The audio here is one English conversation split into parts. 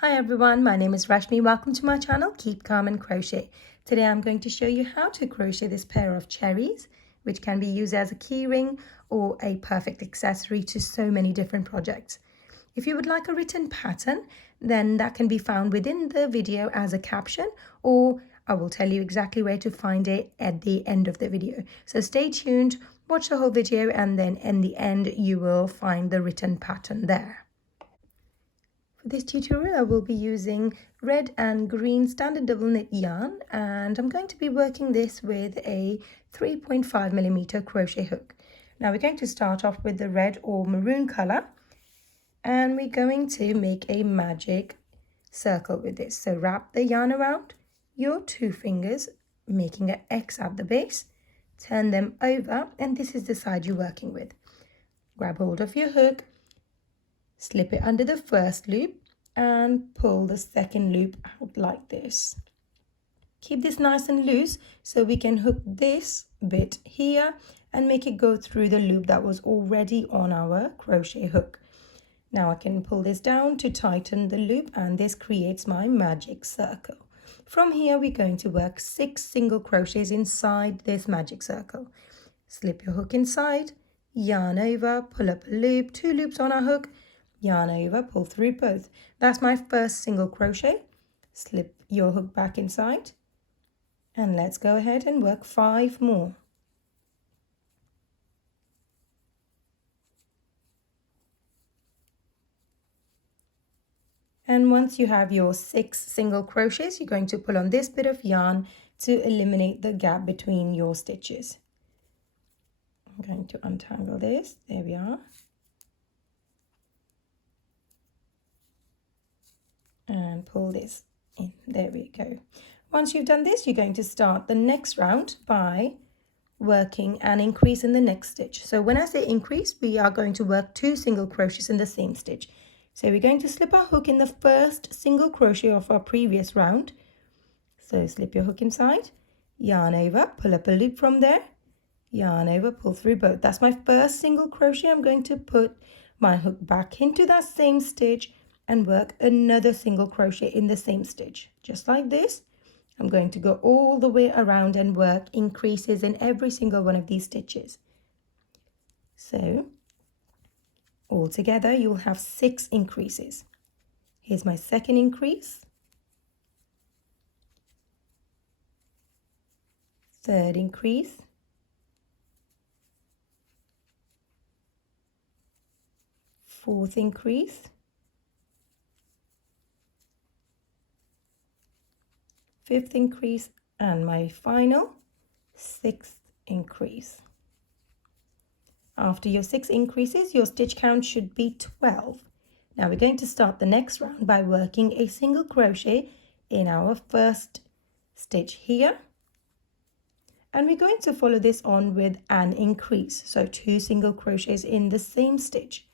Hi everyone, my name is Rashmi. Welcome to my channel, Keep Calm and Crochet. Today I'm going to show you how to crochet this pair of cherries, which can be used as a keyring or a perfect accessory to so many different projects. If you would like a written pattern, then that can be found within the video as a caption, or I will tell you exactly where to find it at the end of the video. So stay tuned, watch the whole video, and then in the end you will find the written pattern there. For this tutorial, I will be using red and green standard double knit yarn, and I'm going to be working this with a 3.5mm crochet hook. Now we're going to start off with the red or maroon color, and we're going to make a magic circle with this. So wrap the yarn around your two fingers, making an X at the base, turn them over, and this is the side you're working with. Grab hold of your hook, slip it under the first loop and pull the second loop out like this. Keep this nice and loose so we can hook this bit here and make it go through the loop that was already on our crochet hook. Now I can pull this down to tighten the loop, and this creates my magic circle. From here we're going to work 6 single crochets inside this magic circle. Slip your hook inside, yarn over, pull up a loop, 2 loops on our hook, yarn over, pull through both. That's my first single crochet. Slip your hook back inside, and let's go ahead and work 5 more. And once you have your 6 single crochets, you're going to pull on this bit of yarn to eliminate the gap between your stitches. I'm going to untangle this. There we are. And pull this in. There we go. Once you've done this, you're going to start the next round by working an increase in the next stitch. So when I say increase, we are going to work 2 single crochets in the same stitch. So we're going to slip our hook in the first single crochet of our previous round. So slip your hook inside, yarn over, pull up a loop from there, yarn over, pull through both. That's my first single crochet. I'm going to put my hook back into that same stitch and work another single crochet in the same stitch, just like this. I'm going to go all the way around and work increases in every single one of these stitches. So altogether you'll have 6 increases. Here's my second increase, third increase, fourth increase, fifth increase, and my final 6th increase. After your 6 increases, your stitch count should be 12. Now we're going to start the next round by working a single crochet in our first stitch here, and we're going to follow this on with an increase, so 2 single crochets in the same stitch.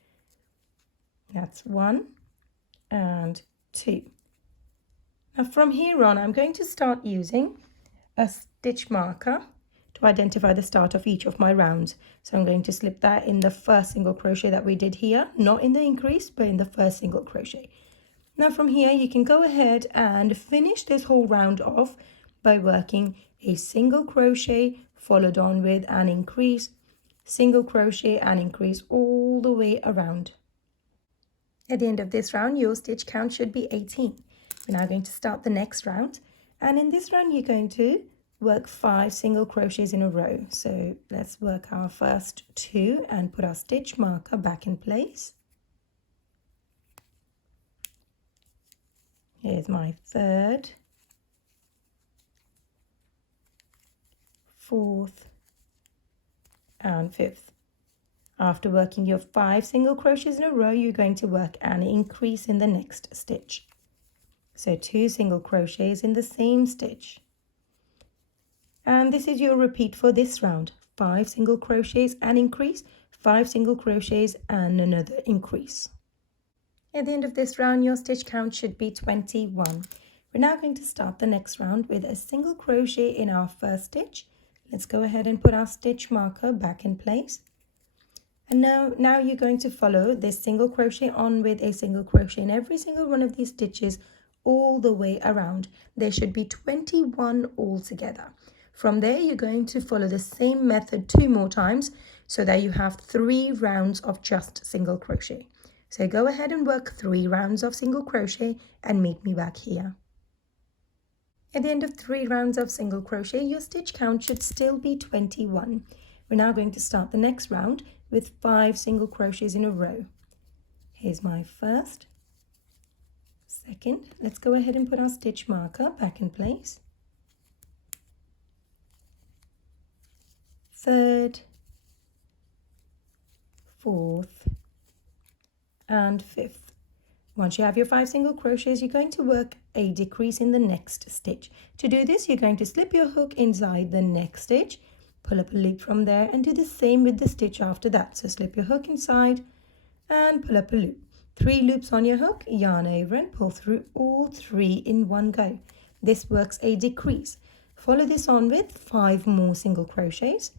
That's 1 and 2. Now from here on, I'm going to start using a stitch marker to identify the start of each of my rounds. So I'm going to slip that in the first single crochet that we did here, not in the increase, but in the first single crochet. Now from here, you can go ahead and finish this whole round off by working a single crochet followed on with an increase, single crochet and increase all the way around. At the end of this round, your stitch count should be 18. We're now going to start the next round, and in this round you're going to work 5 single crochets in a row. So let's work our first 2 and put our stitch marker back in place. Here's my third, fourth and fifth. After working your 5 single crochets in a row, you're going to work an increase in the next stitch. So 2 single crochets in the same stitch. And this is your repeat for this round. 5 single crochets and increase, 5 single crochets and another increase. At the end of this round, your stitch count should be 21. We're now going to start the next round with a single crochet in our first stitch. Let's go ahead and put our stitch marker back in place. And now you're going to follow this single crochet on with a single crochet in every single one of these stitches all the way around. There should be 21 altogether. From there, you're going to follow the same method 2 more times so that you have 3 rounds of just single crochet. So go ahead and work 3 rounds of single crochet and meet me back here. At the end of 3 rounds of single crochet, your stitch count should still be 21. We're now going to start the next round with 5 single crochets in a row. Here's my first, second. Let's go ahead and put our stitch marker back in place. Third, fourth, and fifth. Once you have your 5 single crochets, you're going to work a decrease in the next stitch. To do this, you're going to slip your hook inside the next stitch, pull up a loop from there, and do the same with the stitch after that. So slip your hook inside and pull up a loop. 3 loops on your hook, yarn over and pull through all 3 in one go. This works a decrease. Follow this on with 5 more single crochets.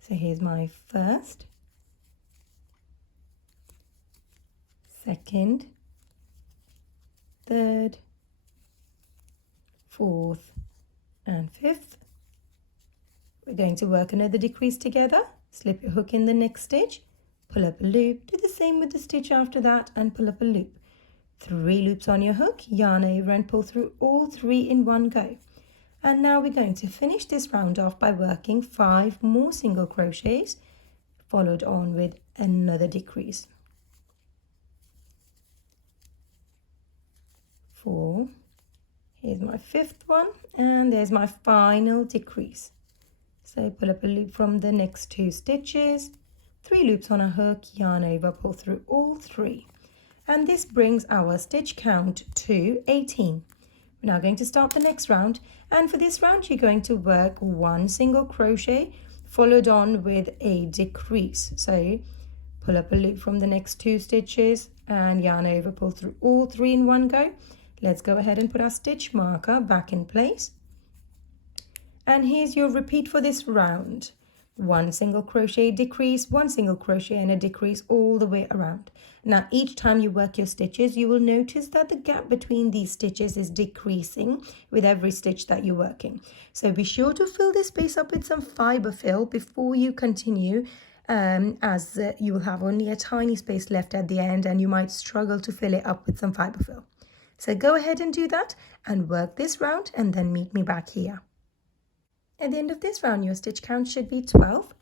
So here's my first, second, third, fourth, and fifth. We're going to work another decrease together. Slip your hook in the next stitch, pull up a loop, do the same with the stitch after that and pull up a loop. 3 loops on your hook, yarn over and pull through all 3 in one go. And now we're going to finish this round off by working 5 more single crochets, followed on with another decrease. 4, here's my 5th one, and there's my final decrease. So pull up a loop from the next 2 stitches, 3 loops on a hook, yarn over, pull through all 3. And this brings our stitch count to 18. We're now going to start the next round, and for this round you're going to work 1 single crochet followed on with a decrease. So pull up a loop from the next 2 stitches and yarn over, pull through all 3 in one go. Let's go ahead and put our stitch marker back in place. And here's your repeat for this round. 1 single crochet, decrease, 1 single crochet and a decrease all the way around. Now each time you work your stitches, you will notice that the gap between these stitches is decreasing with every stitch that you're working. So be sure to fill this space up with some fiber fill before you continue, as you will have only a tiny space left at the end and you might struggle to fill it up with some fiber fill. So go ahead and do that and work this round and then meet me back here. At the end of this round, your stitch count should be 12.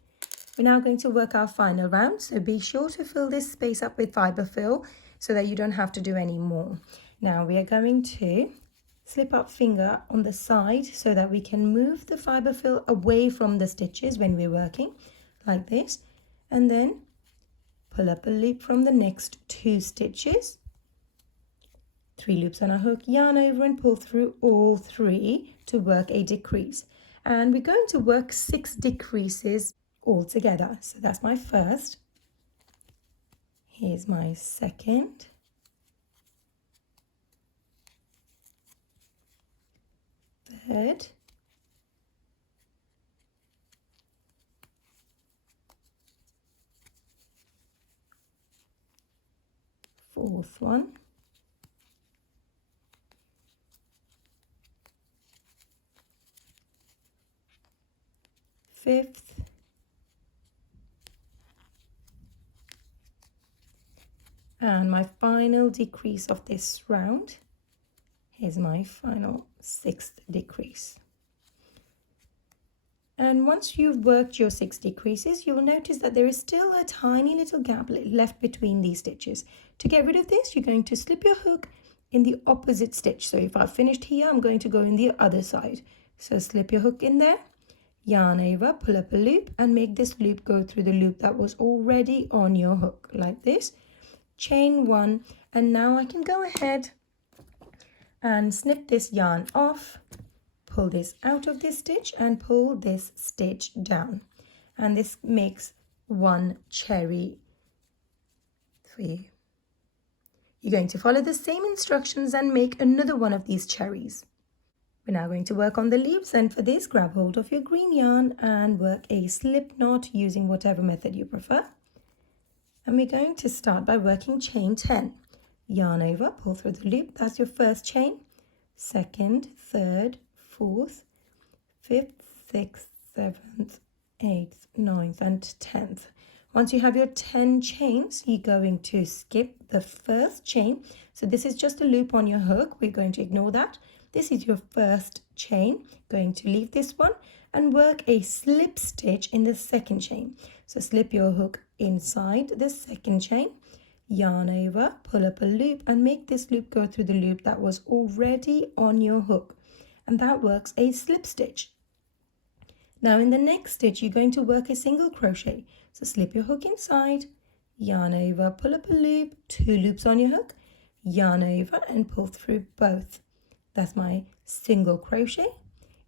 We're now going to work our final round, so be sure to fill this space up with fiber fill so that you don't have to do any more. Now we are going to slip up finger on the side so that we can move the fiber fill away from the stitches when we're working, like this, and then pull up a loop from the next 2 stitches, 3 loops on a hook, yarn over and pull through all 3 to work a decrease. And we're going to work 6 decreases all together. So that's my first. Here's my second. Third. Fourth one. Fifth, and my final decrease of this round. Here's my final 6th decrease. And once you've worked your 6 decreases, you'll notice that there is still a tiny little gap left between these stitches. To get rid of this, you're going to slip your hook in the opposite stitch. So if I've finished here, I'm going to go in the other side. So slip your hook in there, yarn over, pull up a loop and make this loop go through the loop that was already on your hook, like this. Chain 1, and now I can go ahead and snip this yarn off, pull this out of this stitch and pull this stitch down, and this makes 1 cherry for you. You're going to follow the same instructions and make another one of these cherries. We're now going to work on the leaves, and for this grab hold of your green yarn and work a slip knot using whatever method you prefer. And we're going to start by working chain 10. Yarn over, pull through the loop, that's your first chain, second, third, fourth, fifth, sixth, seventh, eighth, ninth, and 10th. Once you have your 10 chains, you're going to skip the first chain. So this is just a loop on your hook. We're going to ignore that. This is your first chain. Going to leave this one and work a slip stitch in the second chain. So slip your hook inside the second chain, yarn over, pull up a loop, and make this loop go through the loop that was already on your hook. And that works a slip stitch. Now in the next stitch, you're going to work a single crochet. So slip your hook inside, yarn over, pull up a loop, 2 loops on your hook, yarn over and pull through both. That's my single crochet.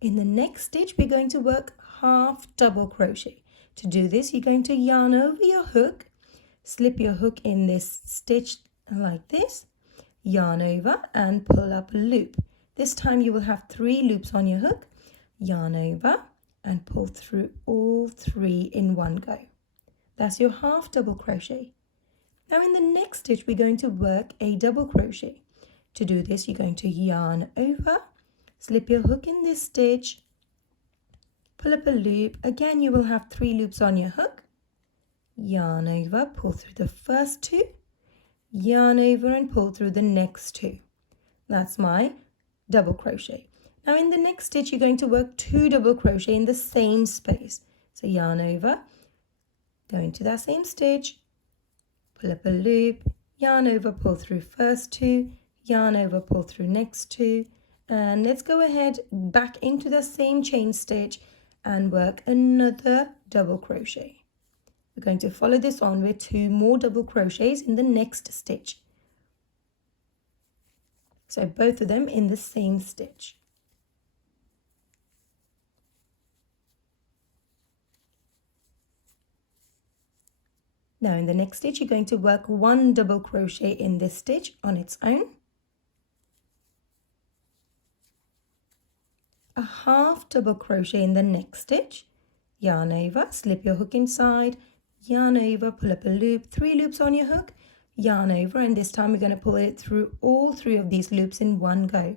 In the next stitch, we're going to work half double crochet. To do this, you're going to yarn over your hook, slip your hook in this stitch like this, yarn over and pull up a loop. This time you will have 3 loops on your hook, yarn over and pull through all 3 in one go. That's your half double crochet. Now in the next stitch, we're going to work a double crochet. To do this, you're going to yarn over, slip your hook in this stitch, pull up a loop. Again, you will have 3 loops on your hook, yarn over, pull through the first 2, yarn over and pull through the next 2. That's my double crochet. Now in the next stitch, you're going to work 2 double crochet in the same space. So yarn over, go into that same stitch, pull up a loop, yarn over, pull through first 2, yarn over, pull through next 2, and let's go ahead back into the same chain stitch and work another double crochet. We're going to follow this on with 2 more double crochets in the next stitch. So both of them in the same stitch. Now in the next stitch, you're going to work 1 double crochet in this stitch on its own, a half double crochet in the next stitch, yarn over, slip your hook inside, yarn over, pull up a loop, 3 loops on your hook, yarn over, and this time we're going to pull it through all 3 of these loops in one go.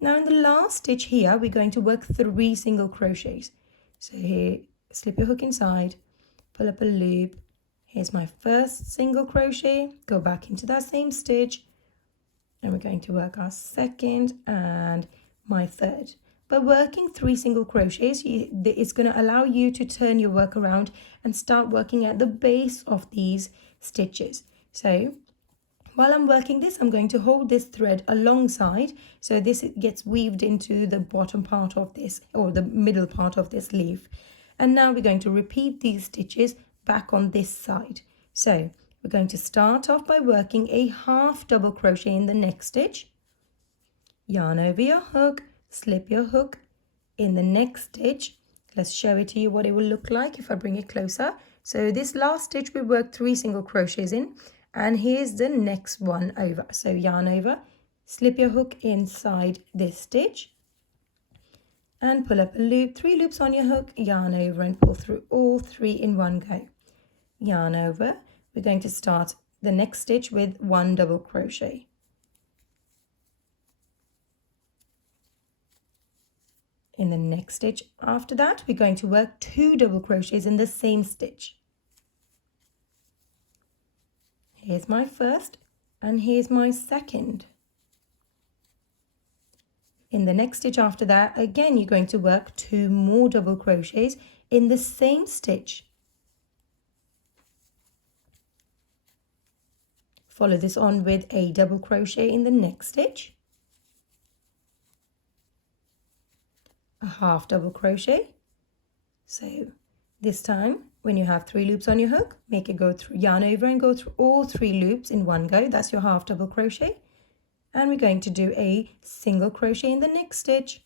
Now in the last stitch here, we're going to work 3 single crochets. So here, slip your hook inside, pull up a loop. Here's my first single crochet, go back into that same stitch, and we're going to work our second and my third. By working 3 single crochets, it's going to allow you to turn your work around and start working at the base of these stitches. So while I'm working this, I'm going to hold this thread alongside, so this gets weaved into the bottom part of this, or the middle part of this leaf. And now we're going to repeat these stitches back on this side. So we're going to start off by working a half double crochet in the next stitch, yarn over your hook, slip your hook in the next stitch. Let's show it to you what it will look like if I bring it closer. So this last stitch we worked 3 single crochets in, and here's the next one over. So yarn over, slip your hook inside this stitch and pull up a loop, 3 loops on your hook, yarn over and pull through all 3 in one go. Yarn over, we're going to start the next stitch with 1 double crochet. In the next stitch after that, we're going to work 2 double crochets in the same stitch. Here's my first and here's my second. In the next stitch after that, again, you're going to work 2 more double crochets in the same stitch. Follow this on with a double crochet in the next stitch, a half double crochet. So this time when you have 3 loops on your hook, make it go through, yarn over and go through all 3 loops in one go. That's your half double crochet. And we're going to do a single crochet in the next stitch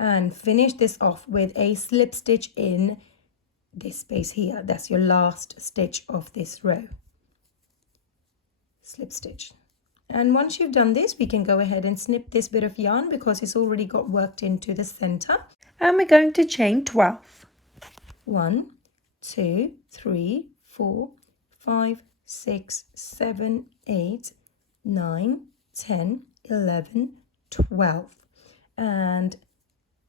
and finish this off with a slip stitch in this space here. That's your last stitch of this row. Slip stitch. And once you've done this, we can go ahead and snip this bit of yarn because it's already got worked into the center. And we're going to chain 12. 1, 2, 3, 4, 5, 6, 7, 8, 9, 10, 11, 12. And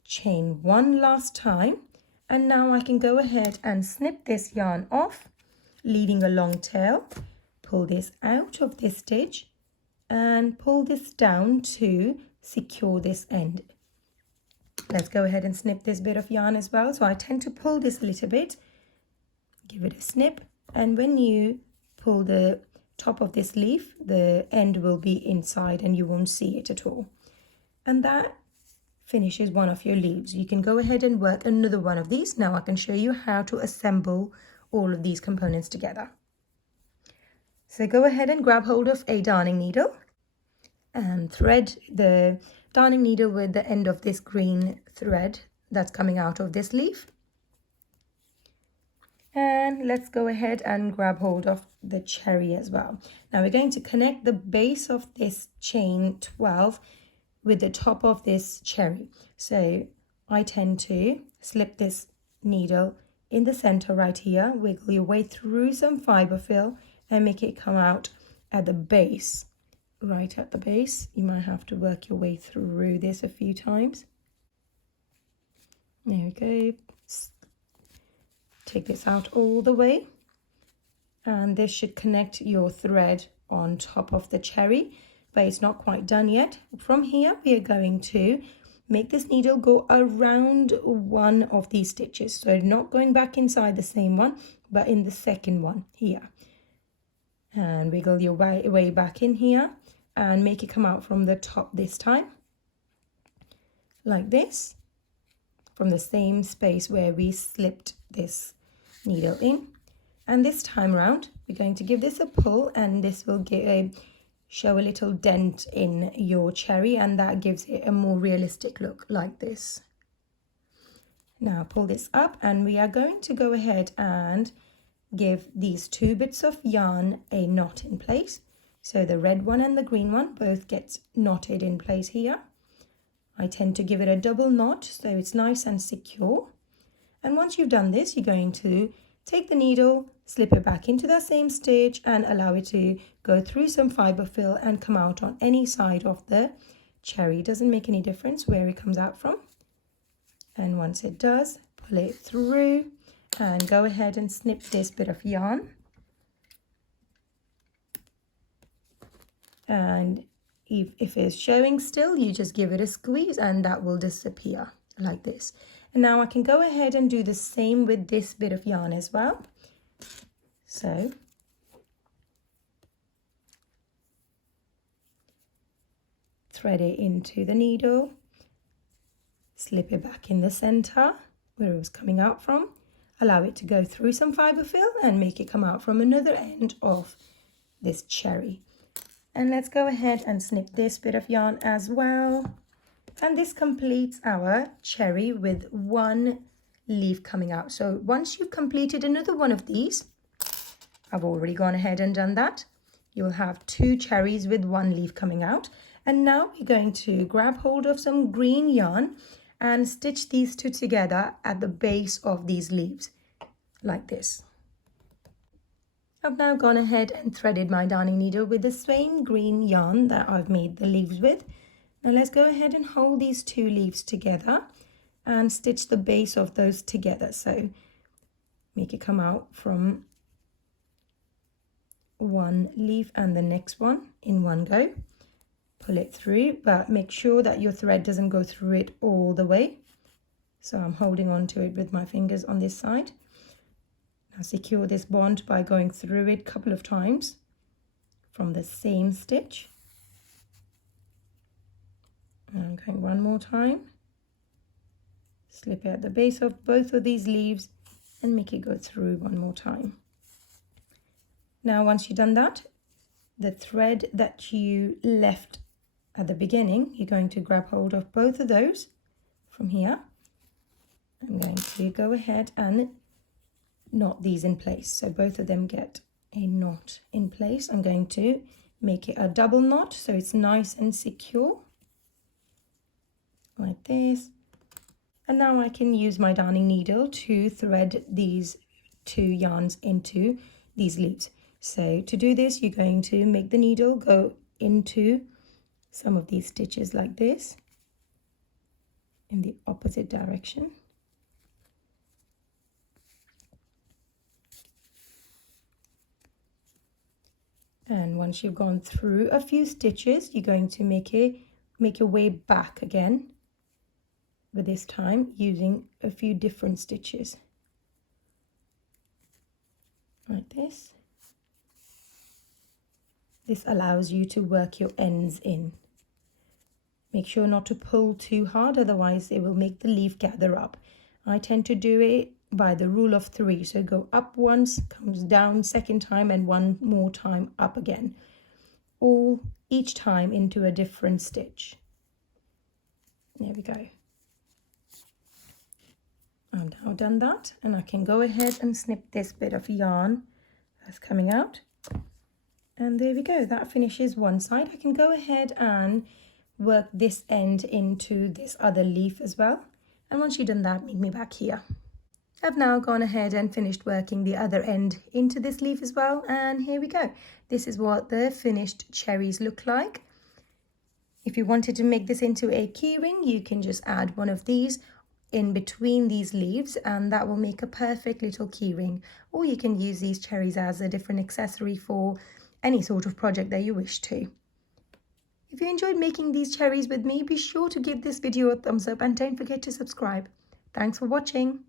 chain one last time. And now I can go ahead and snip this yarn off, leaving a long tail. Pull this out of this stitch and pull this down to secure this end. Let's go ahead and snip this bit of yarn as well. So I tend to pull this a little bit, give it a snip, and when you pull the top of this leaf, the end will be inside and you won't see it at all. And that finishes one of your leaves. You can go ahead and work another one of these. Now I can show you how to assemble all of these components together. So go ahead and grab hold of a darning needle and thread the darning needle with the end of this green thread that's coming out of this leaf. And let's go ahead and grab hold of the cherry as well. Now we're going to connect the base of this chain 12 with the top of this cherry. So I tend to slip this needle in the center right here, wiggle your way through some fiber fill and make it come out at the base. Right at the base, you might have to work your way through this a few times. There we go. Take this out all the way, and this should connect your thread on top of the cherry, but it's not quite done yet. From here, we are going to make this needle go around one of these stitches, so not going back inside the same one, but in the second one here. And wiggle your way back in here and make it come out from the top this time, like this, from the same space where we slipped this needle in. And this time round, we're going to give this a pull, and this will show a little dent in your cherry, and that gives it a more realistic look, like this. Now pull this up, and we are going to go ahead and give these two bits of yarn a knot in place. So the red one and the green one both get knotted in place here. I tend to give it a double knot so it's nice and secure. And once you've done this, you're going to take the needle, slip it back into that same stitch and allow it to go through some fiber fill and come out on any side of the cherry. It doesn't make any difference where it comes out from. And once it does, pull it through and go ahead and snip this bit of yarn. And if it's showing still, you just give it a squeeze and that will disappear like this. And now I can go ahead and do the same with this bit of yarn as well. So thread it into the needle, slip it back in the center where it was coming out from, allow it to go through some fiber fill and make it come out from another end of this cherry. And let's go ahead and snip this bit of yarn as well. And this completes our cherry with one leaf coming out. So once you've completed another one of these, I've already gone ahead and done that, you'll have two cherries with one leaf coming out. And now we're going to grab hold of some green yarn and stitch these two together at the base of these leaves, like this. I've now gone ahead and threaded my darning needle with the same green yarn that I've made the leaves with. Now let's go ahead and hold these two leaves together and stitch the base of those together. So make it come out from one leaf and the next one in one go. Pull it through, but make sure that your thread doesn't go through it all the way. So I'm holding on to it with my fingers on this side. Now secure this bond by going through it a couple of times from the same stitch. And I'm going one more time. Slip it at the base of both of these leaves and make it go through one more time. Now once you've done that, the thread that you left at the beginning, you're going to grab hold of both of those from here. I'm going to go ahead and knot these in place, so both of them get a knot in place. I'm going to make it a double knot so it's nice and secure, like this. And now I can use my darning needle to thread these 2 yarns into these loops. So to do this, you're going to make the needle go into some of these stitches like this in the opposite direction. And once you've gone through a few stitches, you're going to make your way back again, but this time using a few different stitches like this. This allows you to work your ends in. Make sure not to pull too hard, otherwise it will make the leaf gather up. I tend to do it by the rule of 3. So go up once, comes down second time, and one more time up again. All each time into a different stitch. There we go. I've now done that, and I can go ahead and snip this bit of yarn that's coming out. And there we go, that finishes one side. I can go ahead and work this end into this other leaf as well. And once you've done that, meet me back here. I've now gone ahead and finished working the other end into this leaf as well. And here we go. This is what the finished cherries look like. If you wanted to make this into a keyring, you can just add one of these in between these leaves, and that will make a perfect little keyring. Or you can use these cherries as a different accessory for any sort of project that you wish to. If you enjoyed making these cherries with me, be sure to give this video a thumbs up and don't forget to subscribe. Thanks for watching.